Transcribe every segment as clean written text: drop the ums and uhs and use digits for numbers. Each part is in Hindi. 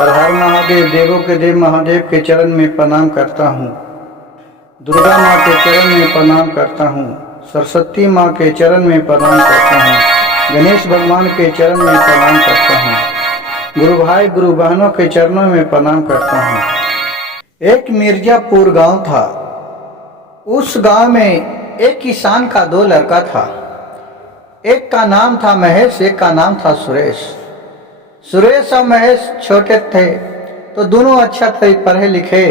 हर हर महादेव, देवों के देव महादेव के चरण में प्रणाम करता हूँ। दुर्गा माँ के चरण में प्रणाम करता हूँ। सरस्वती माँ के चरण में प्रणाम करता हूँ। गणेश भगवान के चरण में प्रणाम करता हूँ। गुरु भाई गुरु बहनों के चरणों में प्रणाम करता हूँ। एक मिर्जापुर गांव था। उस गांव में एक किसान का दो लड़का था। एक का नाम था महेश, एक का नाम था सुरेश। सुरेश और महेश छोटे थे तो दोनों अच्छा थे, पढ़े लिखे।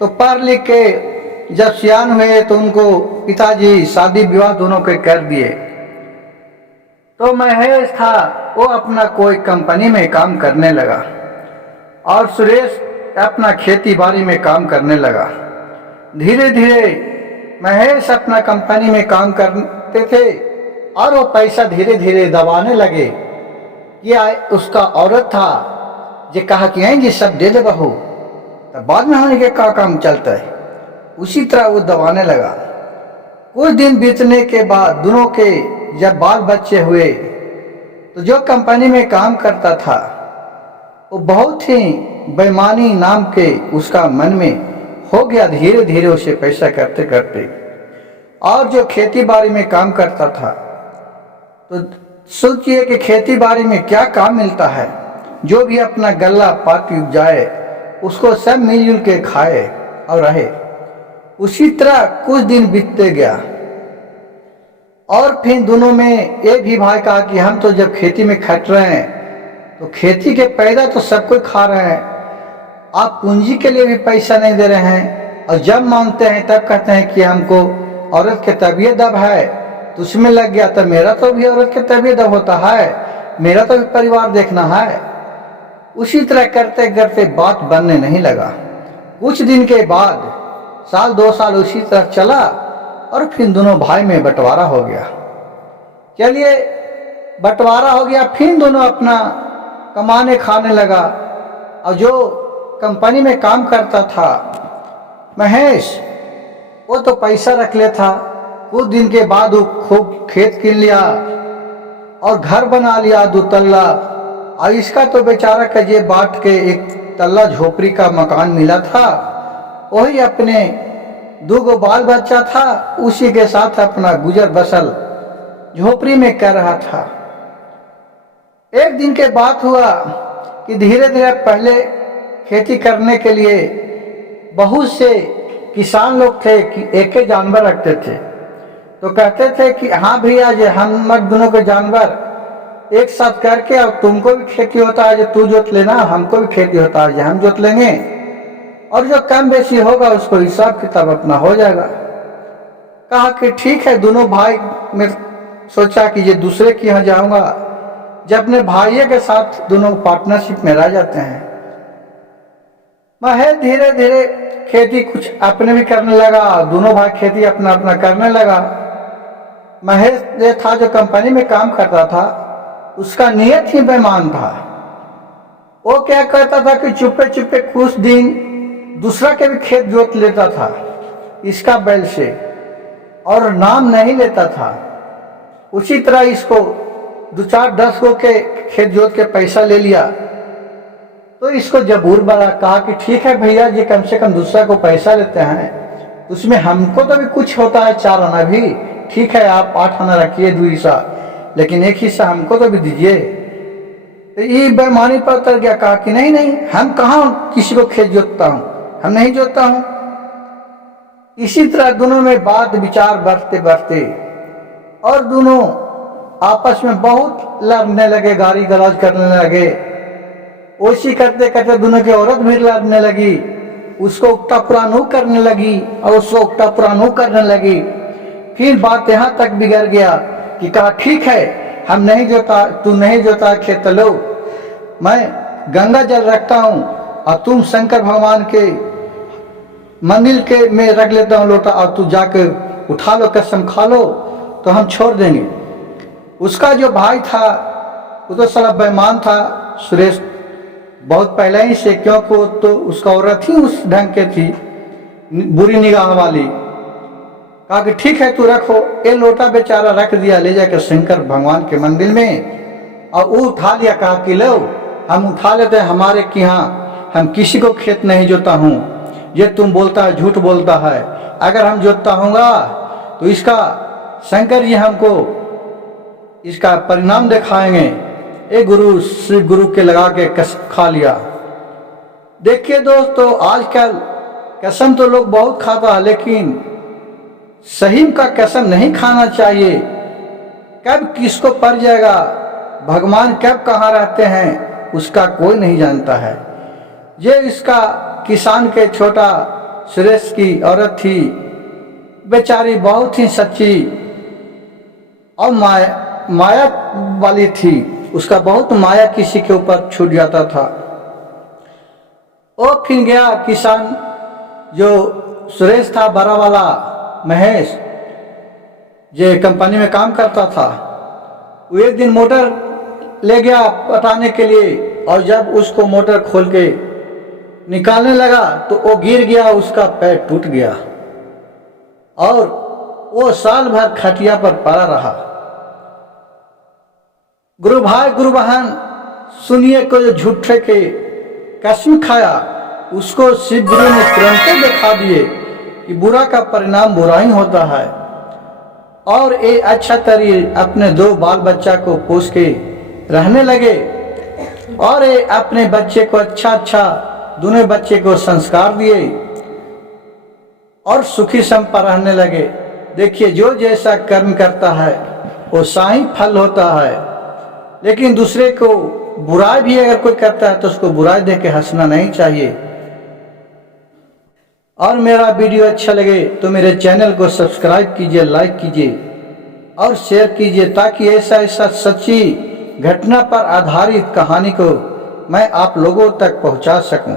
तो पढ़ लिख के जब सियान हुए तो उनको पिताजी शादी विवाह दोनों के कर दिए। तो महेश था वो अपना कोई कंपनी में काम करने लगा और सुरेश अपना खेती बाड़ी में काम करने लगा। धीरे धीरे महेश अपना कंपनी में काम करते थे और वो पैसा धीरे धीरे दबाने लगे। ये उसका औरत था जो कहा कि ये सब दे दे बहू, तब बाद में होने के का काम चलता है। उसी तरह वो दबाने लगा। कुछ दिन बीतने के बाद दोनों के जब बाल बच्चे हुए तो जो कंपनी में काम करता था वो बहुत ही बेईमानी नाम के उसका मन में हो गया। धीरे धीरे उसे पैसा करते करते और जो खेती बाड़ी में काम करता था तो सोचिए कि खेती बाड़ी में क्या काम मिलता है। जो भी अपना गल्ला पाती उपजाए उसको सब मिलजुल के खाए और रहे। उसी तरह कुछ दिन बीतते गया और फिर दोनों में एक ही भाई कहा कि हम तो जब खेती में खट रहे हैं तो खेती के पैदा तो सब कोई खा रहे हैं, आप पूंजी के लिए भी पैसा नहीं दे रहे हैं और जब मांगते हैं तब कहते हैं कि हमको औरत के तबीयत दब है तो उसमें लग गया। तो मेरा तो भी औरत के तबीयत दब होता है, मेरा तो भी परिवार देखना है। उसी तरह करते करते बात बनने नहीं लगा। कुछ दिन के बाद साल दो साल उसी तरह चला और फिर दोनों भाई में बंटवारा हो गया। चलिए बंटवारा हो गया, फिर दोनों अपना कमाने खाने लगा। और जो कंपनी में काम करता था महेश वो तो पैसा रख ले था। कुछ दिन के बाद वो खूब खेत कीन लिया और घर बना लिया 2 तल्ला। और इसका तो बेचारा का जेब बांट के 1 तल्ला झोपड़ी का मकान मिला था। वही अपने 2 बाल बच्चा था, उसी के साथ अपना गुजर बसर झोपड़ी में कर रहा था। एक दिन के बात हुआ कि धीरे धीरे पहले खेती करने के लिए बहुत से किसान लोग थे कि एक ही जानवर रखते थे। तो कहते थे कि हाँ भैया जे हम दोनों के जानवर एक साथ करके और तुमको भी खेती होता है जो तू जोत लेना, हमको भी खेती होता है जो हम जोत लेंगे और जो कम बेसी होगा उसको हिसाब किताब अपना हो जाएगा। कहा कि ठीक है। दोनों भाई में सोचा कि ये दूसरे के यहाँ जाऊंगा। जब अपने भाइयों के साथ दोनों पार्टनरशिप में रह जाते हैं। महेश धीरे धीरे खेती कुछ अपने भी करने लगा, दोनों भाई खेती अपना अपना करने लगा। महेश ये था जो कंपनी में काम करता था उसका नियत ही बेईमान था। वो क्या करता था कि चुपे चुपे कुछ दिन दूसरा के भी खेत जोत लेता था इसका बैल से और नाम नहीं लेता था। उसी तरह इसको 2-4-10 गो के खेत जोत के पैसा ले लिया। तो इसको जबूर बड़ा कहा कि ठीक है भैया जी, कम से कम दूसरा को पैसा लेते हैं उसमें हमको तो भी कुछ होता है 4 आना भी। ठीक है आप 8 आना रखिए 2 हिस्सा, लेकिन 1 हिस्सा हमको तो भी दीजिए। तो ये बेईमानी पर उतर गया। कहा कि नहीं नहीं, हम कहाँ किसी को खेत जोतता हूँ, हम नहीं जोतता हूँ। इसी तरह दोनों में बात विचार बढ़ते बढ़ते और दोनों आपस में बहुत लड़ने लगे, गाली गलौज करने लगे। ओसी करते करते दोनों की औरत भी लड़ने लगी, उसको उकटा पुरानू करने लगी और उसको उकटा पुरानू करने लगी। फिर बात यहाँ तक बिगड़ गया कि कहा ठीक है हम नहीं जोता, तू नहीं जोता खेत लो, मैं गंगा जल रखता हूँ और तुम शंकर भगवान के मंदिर के में रख लेता हूँ लोटा और तू जाकर उठा लो, कसम खा लो तो हम छोड़ देंगे। उसका जो भाई था वो तो साला बेईमान था सुरेश बहुत पहले ही से, क्योंकि वो तो उसका औरत ही उस ढंग के थी बुरी निगाह वाली। कहा कि ठीक है तू रखो। ये लोटा बेचारा रख दिया ले जाकर शंकर भगवान के मंदिर में और वो उठा लिया। कहा कि लो हम उठा लेते हैं हमारे कि हाँ हम किसी को खेत नहीं जोता हूँ, ये तुम बोलता है, झूठ बोलता है। अगर हम जोतता होगा तो इसका शंकर जी हमको इसका परिणाम दिखाएंगे। एक गुरु शिव गुरु के लगा के कसम खा लिया। देखिए दोस्तों, आजकल कसम तो लोग बहुत खाता है, लेकिन सही का कसम नहीं खाना चाहिए। कब किसको पड़ जाएगा, भगवान कब कहाँ रहते हैं, उसका कोई नहीं जानता है। ये इसका किसान के छोटा सुरेश की औरत थी, बेचारी बहुत ही सच्ची और माया वाली थी। उसका बहुत माया किसी के ऊपर छूट जाता था। वो फिर गया किसान जो सुरेश था, बड़ा वाला महेश, जो कंपनी में काम करता था, वो एक दिन मोटर ले गया पटाने के लिए, और जब उसको मोटर खोल के निकालने लगा तो वो गिर गया, उसका पैर टूट गया और वो साल भर खटिया पर पड़ा रहा। गुरु भाई गुरु बहन सुनिए, को जो झूठे के कसम खाया उसको शिव गुरु ने तुरंत दिखा दिए कि बुरा का परिणाम बुरा ही होता है। और ये अच्छा तरी अपने 2 बाल बच्चा को पोस के रहने लगे, और ये अपने बच्चे को अच्छा दोनों बच्चे को संस्कार दिए और सुखी संपन्न रहने लगे। देखिए, जो जैसा कर्म करता है वो साही फल होता है, लेकिन दूसरे को बुराई भी अगर कोई करता है तो उसको बुराई देख के हंसना नहीं चाहिए। और मेरा वीडियो अच्छा लगे तो मेरे चैनल को सब्सक्राइब कीजिए, लाइक कीजिए और शेयर कीजिए, ताकि ऐसा सच्ची घटना पर आधारित कहानी को मैं आप लोगों तक पहुंचा सकूं।